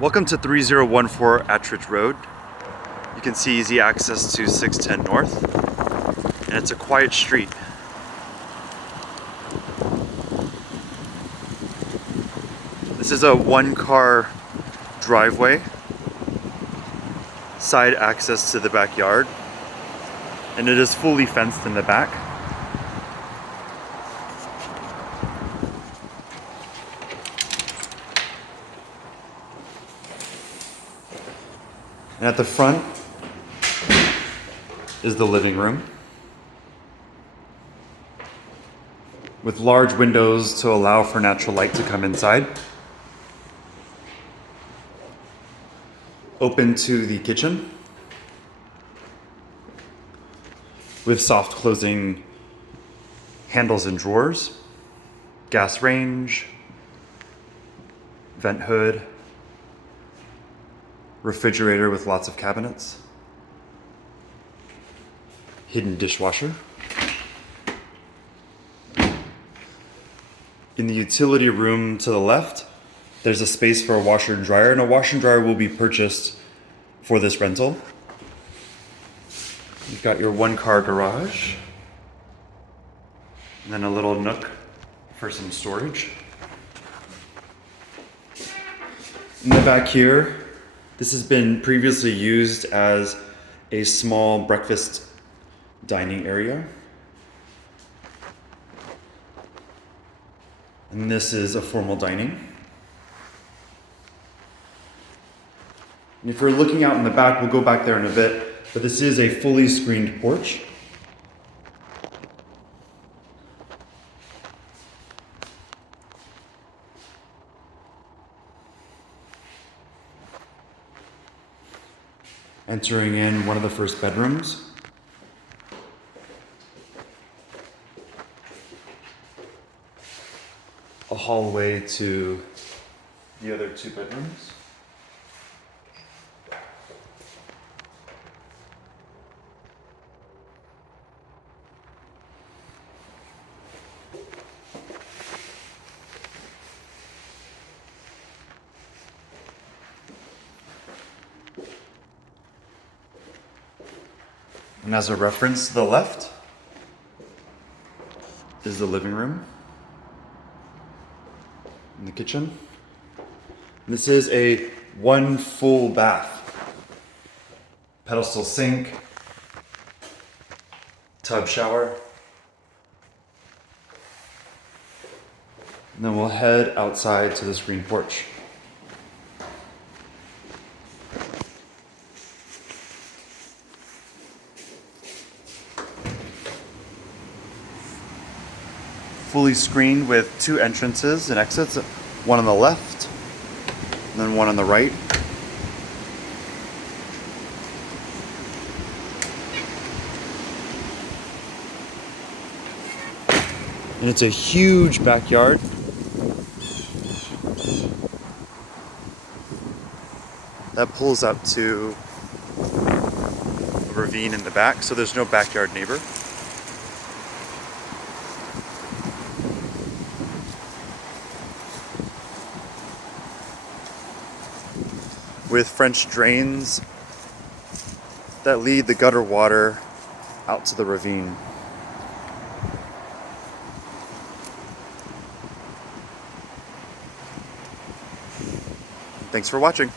Welcome to 3014 Attridge Road. You can see easy access to 610 North, and it's a quiet street. This is a one-car driveway, side access to the backyard, and it is fully fenced in the back. And at the front is the living room with large windows to allow for natural light to come inside. Open to the kitchen with soft closing handles and drawers, gas range, vent hood, refrigerator with lots of cabinets, hidden dishwasher. In the utility room to the left, there's a space for a washer and dryer, and a washer and dryer will be purchased for this rental. You've got your one-car garage, and then a little nook for some storage. In the back here, this has been previously used as a small breakfast dining area. And this is a formal dining. And if you're looking out in the back, we'll go back there in a bit, but this is a fully screened porch. Entering in one of the first bedrooms. A hallway to the other two bedrooms. And as a reference to the left is the living room and the kitchen. And this is a one full bath. Pedestal sink, tub shower. And then we'll head outside to the screened porch. Fully screened with two entrances and exits, one on the left and then one on the right. And it's a huge backyard. That pulls up to a ravine in the back, so there's no backyard neighbor. With French drains that lead the gutter water out to the ravine. Thanks for watching.